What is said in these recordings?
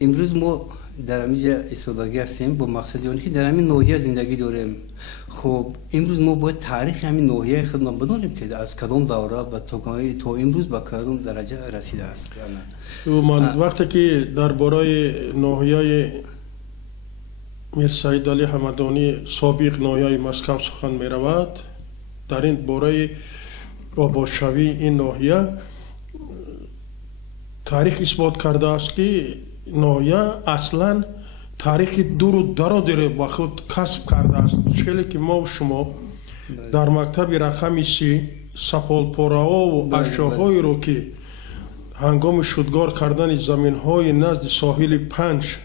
امروز ما در همینجا ایستادگی هستیم با مقصد اون که در همین ناحیه زندگی داریم. خب امروز ما باید تاریخ همین ناحیه خودمان بدونیم که از کدام دوره و تا امروز به کدام درجه رسیده است. من وقتی که درباره ناحیه میر سعید علی حمدانی سابق ناحیه مسکو سخن می رود، در این باره آبادشوی این ناحیه تاریخ اثبات کرده است که ناحیه اصلا تاریخ دور و دراز را با خود کسب کرده است. چیزی که ما و شما در مکتب رقم 30 سپالپوره‌ها و اشیاءهایی رو که هنگام شودگار کردن زمین‌های نزد ساحل پنج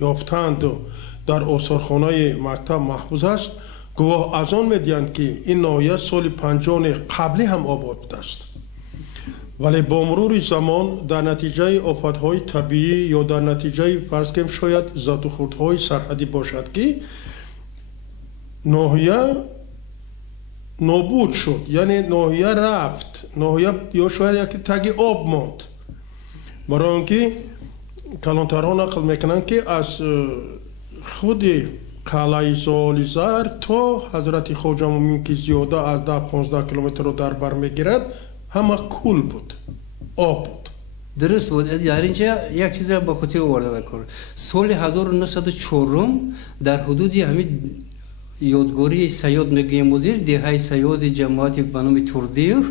یافتند و در آثارخانه مکتب محفوظ است، گواه از آن می‌دهند که این ناحیه سال 50 قبلی هم آباد بوده است. ولی با مرور زمان در نتیجه آفت‌های طبیعی یا در نتیجه فرض کنیم شاید زد و خوردهای سرحدی باشد که ناحیه نابود شد، یعنی ناحیه رفت، ناحیه یا شاید یک تگ آب ماند. برای اینکه کلانترها نقل میکنند که از خود قلعه زالیزر تا حضرت خواجه مومن که زیاده از 10-15 کیلومتر رو در بر میگیرد همه کول بود، آب بود. درست بود. در اینجا یک چیز با خاطر آورده بکن. سال 1904 در حدود همین یادگاری صیاد میگیم وزیر دهه صیاد جماعت به نام توردیف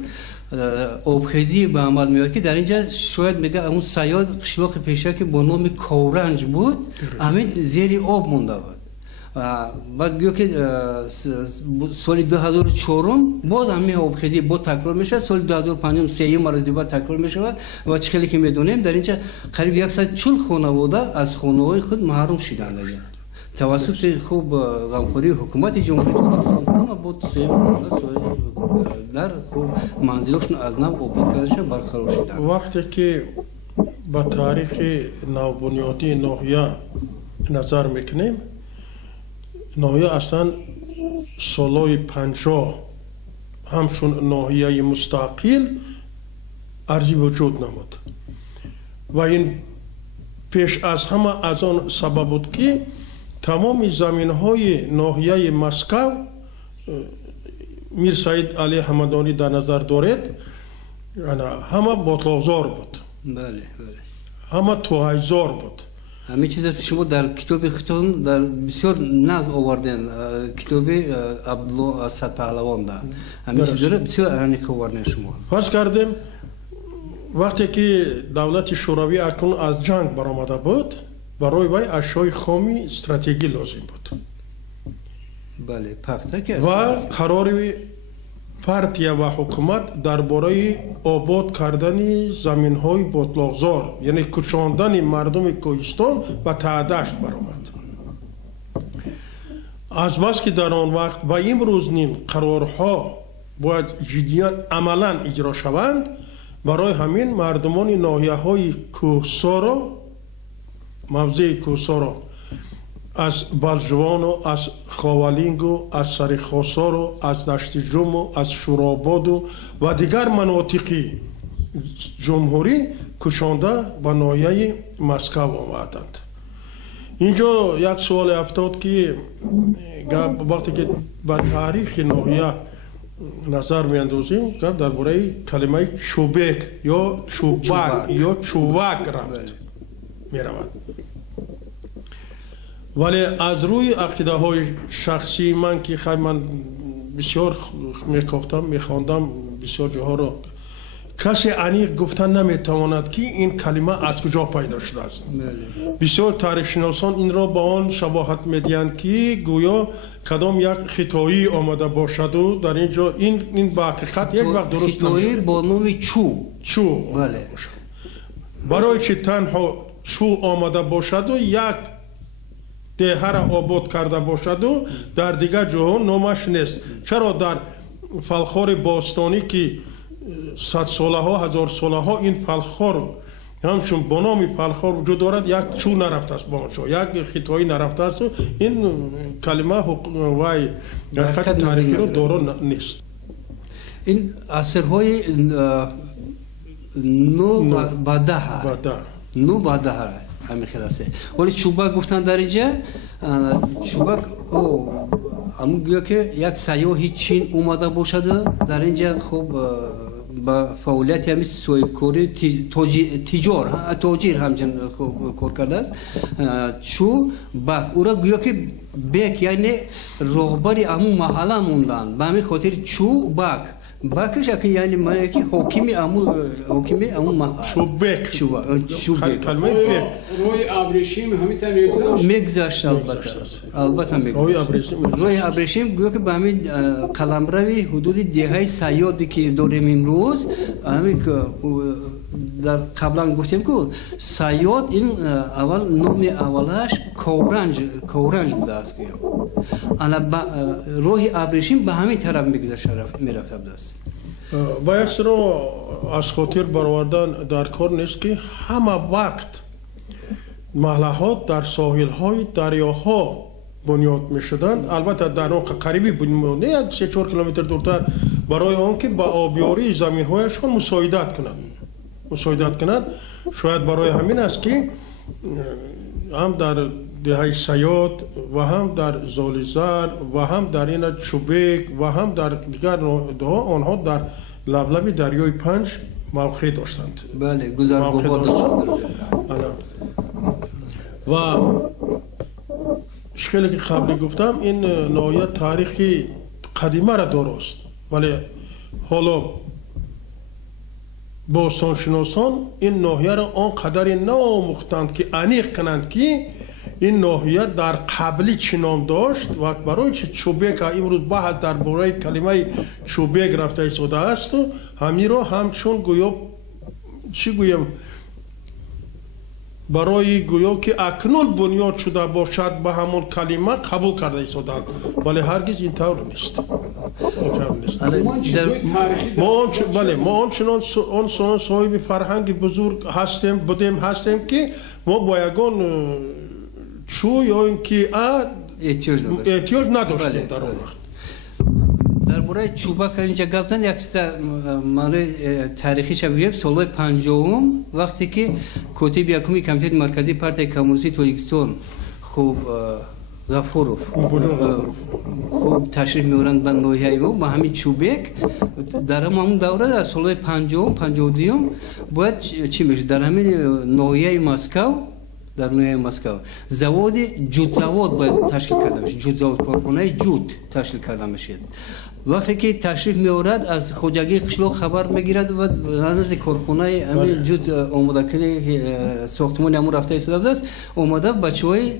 آبخیزی به عمل میاد که در اینجا شاید میگه اون صیاد قشلاق پیشه که با نام کورنج بود همین زیر آب مونده بود. بعد گویا که سال 2004 باز همین آبخیزی با تکرار میشه، سال 2005 سه مرتبه تکرار میشه و چخیلی که میدونیم در اینجا قریب 140 خانواده از خانه‌های خود محروم شدند توسط خوب غمخوری حکومت جمهوری اسلامی بود. در خوب منزلشون از نو آباد کردن برقرار شدند. وقتی که به تاریخ نوبنیادی ناحیه نظر میکنیم، ناحیه اصلا سالهای 50 همچون ناحیه مستقل ارزی وجود نمود و این پیش از همه از آن سبب بود که تمام زمین های ناحیه مسکو میر سعید علی حمدانی در نظر دارد، همه باطلاق‌زار بود. بله همه توهی‌زار بود. همین چیز شما در کتاب خودتون در بسیار نظم آوردین، کتاب عبدالله اسد پهلوان در همین چیز رو بسیار عنیق آوردین شما. فرض کردیم وقتی که دولت شوروی اکنون از جنگ برآمده بود، برای وی اشیاء خامی استراتژی لازم بود. بله پخته که و قرار پارتیا و حکومت درباره آباد کردن زمین های باطلاق‌زار یعنی کشاندن مردم کوهستان و تعدشت برآمد. از بس که در آن وقت و امروز نیم قرارها باید جدیاً عملاً اجرا شوند، برای همین مردمان ناحیه های کوهسارا موضع کوهسارا از بلجوان و از خاولینگ و از سرخاسار و از دشت جم و از شوراباد و دیگر مناطق جمهوری کشانده به ناحیه مسکو آمدند. اینجا یک سوال افتاد که وقتی که به تاریخ ناحیه نظر میاندازیم درباره کلمه چوبک یا چوبک یا چوبک رفت می رود. ولی از روی عقیده های شخصی من که خیلی من بسیار میخواندم بسیار جاها رو، کسی عمیق گفتن نمیتواند که این کلمه از کجا پیدا شده است. بسیار تاریخ شناسان این را با آن شباهت میدهند که گویا کدام یک خطایی آمده باشد و در اینجا این با حقیقت یک وقت درست خطایی با نام چو بله. برای چه تنها چو آمده باشد و یک دهه را آباد کرده باشد و در دیگر جهان نامش نیست. چرا در فلخار باستانی که 100 ساله ها 1000 ساله ها این فلخار همچون با نام فلخار وجود دارد، یک چو نرفته است با آنجا، یک خطایی نرفته است و این کلمه وای حقیقت تاریخی رو دارا نیست. این اثرهای نو بعده همین خلاصه ولی چوبک گفتن در اینجا چوبک او همون گویا که یک سیاحی چین اومده باشد در اینجا خب با فعالیت همین سویکوری تاجر همچنین کار کرده است چو بک او را گویا که بک یعنی رهبری همون محله موندن به همین خاطر چو بک بکش که یعنی من که حاکمی همون محله چوبک کلمه بک روی ابریشم همین میگذاشت البته میگذاشت روی ابریشم گویا که به همین قلمروی حدود دهه سیادی که داریم امروز همین که در قبلا گفتیم که سیاد این اول نام اولش کورنج بوده است که انا روی ابریشم به همین طرف میرفته بوده است باید رو از خاطر برآوردن در کار نیست که همه وقت محله ها در ساحل های دریاها بنیاد می شدند البته در اون قریبی بنیاد نه 3-4 کیلومتر دورتر برای آن که با آبیاری زمین هایشان مساعدت کنند شاید برای همین است که هم در دهه سیاد و هم در زالیزر و هم در این چوبک و هم در دیگر نوع‌ها آنها در لبلب دریای پنج موقع داشتند بله گذرگاه‌ها داشتند و اشکالی که قبلی گفتم این ناحیه تاریخی قدیمه را دارست ولی حالا باستانشناسان این ناحیه را آنقدر ناموختند که عمیق کنند که این ناحیه در قبلی چه نام داشت و برای چه چوبک امروز بحث در باره کلمه چوبک رفته ایستاده است و همین را همچون گویا چی گویم برای گویا که اکنون بنیاد شده باشد به همون کلمه قبول کرده ایستادند ولی هرگز این طور نیست ما آنچنان صاحب فرهنگ بزرگ هستیم که ما با یگان چو یا اینکه احتیاج نداشتیم در اون وقت درباره چوبک اینجا گفتن یک معنی تاریخی بگیم سال 50 وقتی که کتیب یکمی کمیته مرکزی پارتی کمونیستی تاجیکستان خوب غفورов خوب تشریف می‌آورند به ناحیه ما با همین چوبک در همون دوره در سال 52 باید چی میشه در همین ناحیه مسکو در ناحیه مسکو завод جود завод باید تشکیل کرده بشه جود завод کارخانه جود تشکیل کرده میشه وقتی که تشریف می‌آورد از خوجگی قشلو خبر میگیرد و نزد کارخانه همین جود آماده کنی ساختمان همون رفته ایستاده است اومده بچهای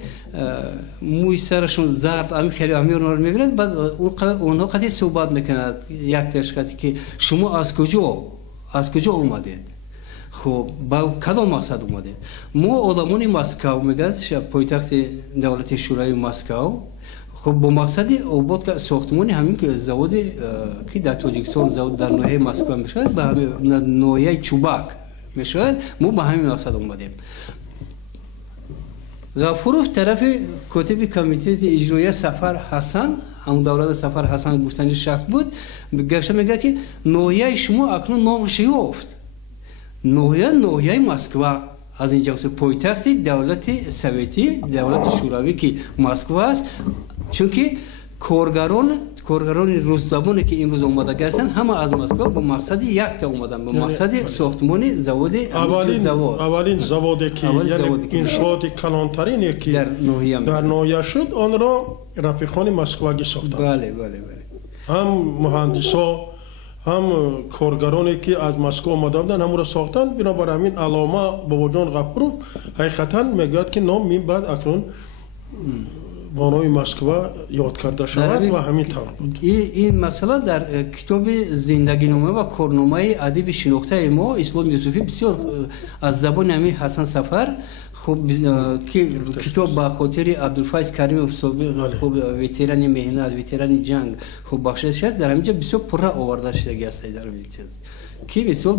موی سرشون زرد همین خیلی همین رو میگیرد بعد اونها قضیه صحبت میکند یک تشخیصی که شما از کجا اومدید خب با کدام مقصد اومدید ما آدمان مسکو میگد پایتخت دولت شورای مسکو خب با مقصد آباد ساختمان همین که завод که در تاجیکستان завод در ناحیه مسکو میشود به همین ناحیه چوبک میشود ما به همین مقصد اومدیم غفورов طرف کتیب کمیته اجرایی سفر حسن همون دوران سفر حسن گفتنی شخص بود گشته میگه که ناحیه شما اکنون نامش یافت ناحیه مسکو از اینجا پایتخت دولت سوویتی دولت شوروی که مسکو است چون که کارگران روس زبانی که امروز اومده هستند همه از مسکو با مقصد یک تا اومدن با مقصد ساختمان завод اولین заводи که یعنی انشاءات کلانترینی که در ناحیه شد آن را رفیقان مسکوگی ساختند بله هم مهندسا هم کارگرانی که از مسکو آمده بودند همون را ساختند بنابر همین علامه بابا جان غفورov حقیقتا میگوید که نام این بعد اکنون بانوی مسکو یاد کرده شود و همین طور بود این مسئله در کتاب زندگی نامه و کارنامه ادیب شناخته ما اسلام یوسفی بسیار از زبان همین حسن سفر خب که کتاب با خاطر عبدالفیض کریمov خب وتران مهنت وتران جنگ خب بخشیده شد در همینجا بسیار پر آورده شده است در این چیز که مثلا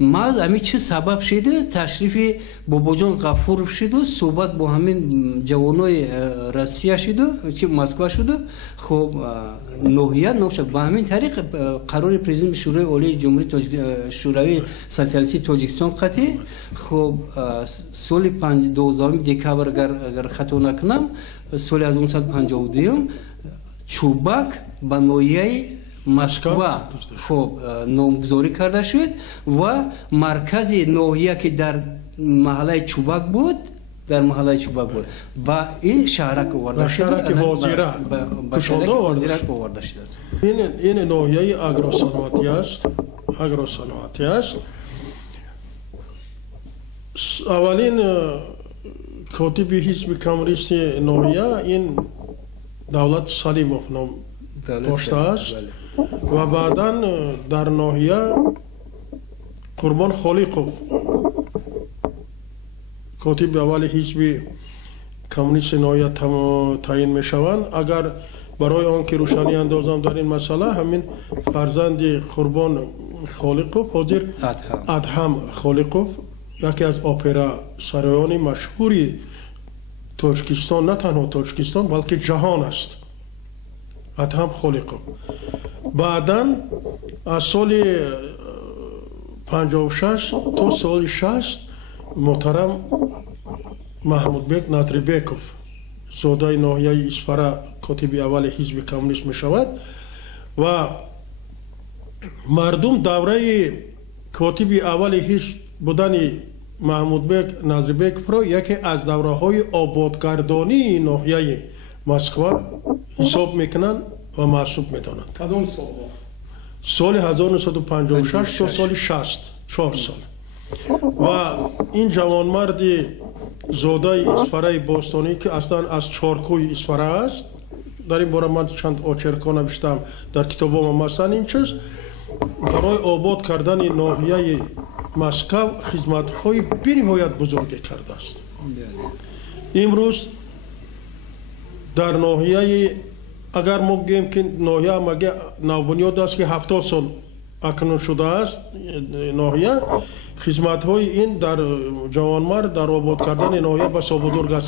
ما از همین چه سبب شده تشریف بابا جان غفورov شد و صحبت با همین جوانای روسیه Россия шуду, чи Москва шуду, хоб ноҳия ном шуд. Ба ҳамин тариқ қарори президент шӯрои олии ҷумҳурии шӯравии социалистии Тоҷикистон қатӣ, хоб соли 12 декабр агар хато накунам, соли 1952 чӯбак ба ноҳияи Москва хоб номгузорӣ карда шуд ва маркази ноҳия ки дар маҳаллаи Чӯбак буд, дар маҳаллаи Чӯбак буд, ба ин шаҳрак оварда шуд, шаҳраки Ҳозира кушода оварда шудааст. ин ноҳияи агросаноатӣ аст. аввалин котиби ҳизби коммунисти ноҳия ин Давлат Салимов ном доштааст ва баъдан дар ноҳия Қурбон Холиқов котиби аввали ҳизби коммунисти ноҳия таъин мешаванд. Агар барои он ки рӯшанӣ андозам дар ин масъала, ҳамин фарзанди Қурбон Холиқов ҳозир Адҳам Холиқов, яке аз операсароёни машҳури Тоҷикистон, на танҳо Тоҷикистон, балки ҷаҳон аст. Адҳам Холиқов баъдан аз соли 56 то соли 60 муҳтарам Маҳмудбек Назрибеков, зодаи ноҳияи Исфара, котиби аввали ҳизби коммунист мешавад ва мардум давраи котиби аввали ҳизб будани Маҳмудбек Назрибековро яке аз давраҳои ободгардонии ноҳияи Москва ҳисоб мекунанд ва маҳсуб медонанд. кадом солҳо? соли 1956 то соли 60, 4 сол. ва ин ҷавонмарди зодаи Исфараи бостонӣ ки аслан аз чоркӯи Исфара аст, дар ин бора ман чанд очеркҳо навиштам дар китобомам масалан ин чиз барои обод кардани ноҳияи Москав хизматҳои бениҳоят бузурге кардааст. имрӯз дар ноҳияи агар мо гӯем ки ноҳия маги навбунёд аст ки 70 сол акнун шудааст, ноҳия хизматҳои ин дар ҷавонмард дар обод кардани ноҳия ба собузург ҳастанд.